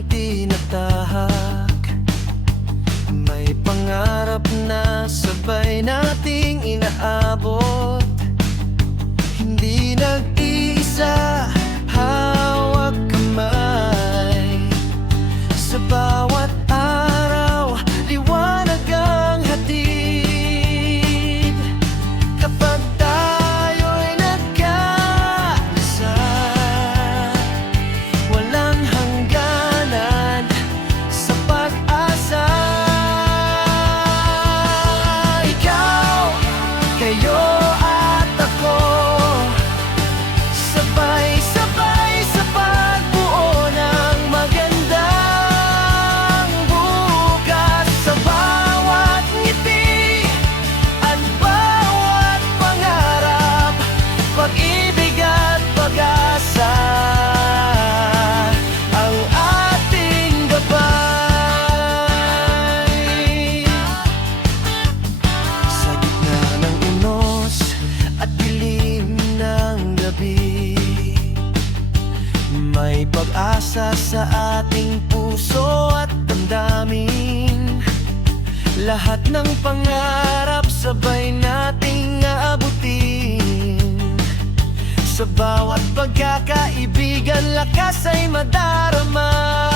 ating tinatahak. May pangarap na sabay nating inaabot. Hindi nag-iisa, hawak kamay. Sa bawat araw, liwanag ang hatid. Kapag tayo'y nagkaisa, walang hangganan sa pag-asa. Ikaw, kayo at ako, sabay-sabay sa pagbuo ng magandang bukas. Sa bawat ngiti at bawat pangarap, pag-ibig at pag-asa ang ating gabay. Sa gitna ng unos at dilim ng gabi, may pag-asa sa ating puso at damdamin. Lahat ng pangarap sabay nating aabutin. Sa bawat pagkakaibigan, lakas ay madarama.